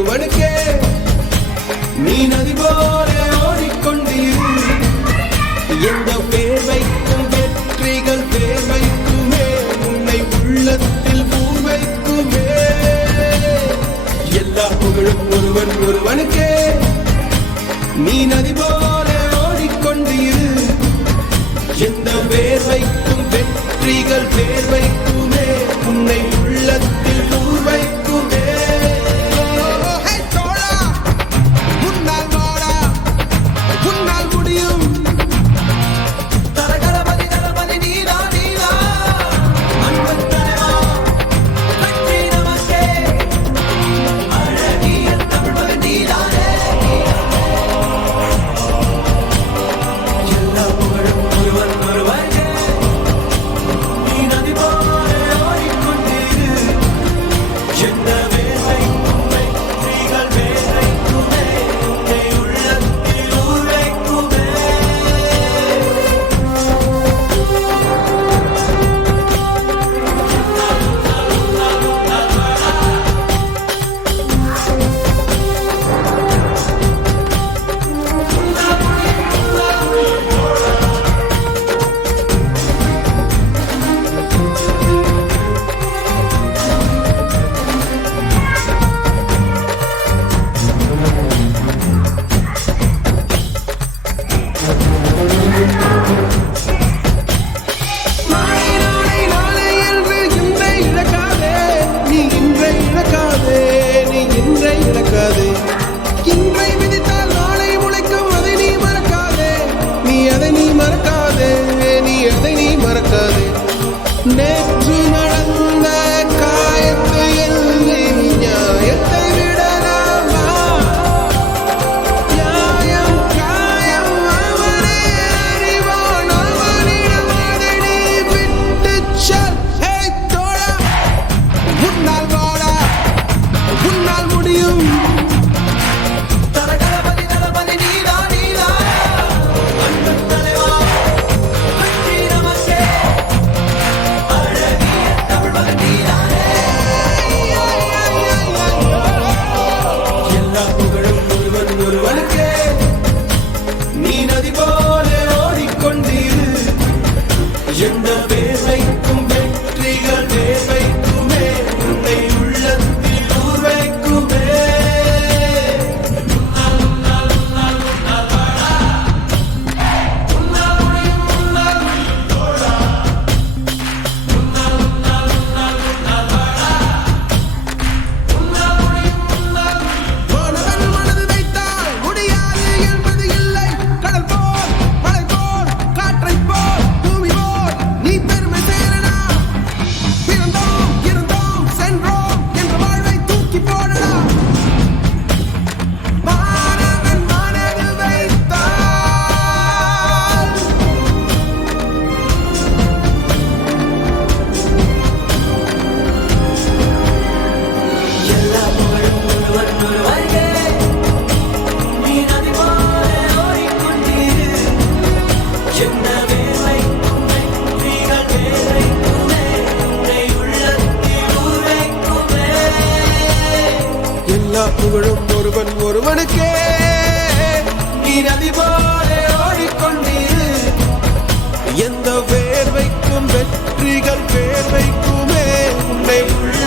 ஒருவனுக்கே நீ நதி போல ஓடிக்கொண்டிரு. எந்த பேர் வைக்கும் வெற்றிகள் பேர் வைக்குமே உன்னை உள்ளத்தில் பூர் வைக்குமே எல்லா புகழும் ஒருவன் ஒருவனுக்கே நீ நதி போல ஓடிக்கொண்டிரு. எந்த வேர் வைக்கும் வெற்றிகள் பேர் வைக்குமே உன்னை you know 真的 எல்லா புகழும் ஒருவன் ஒருவனுக்கே. நீ நதி போலே ஓடிக்கொண்டீர். எந்த வேர்வைக்கும் வெற்றிகள் வேர்வைக்குமே. உன்னை உள்ள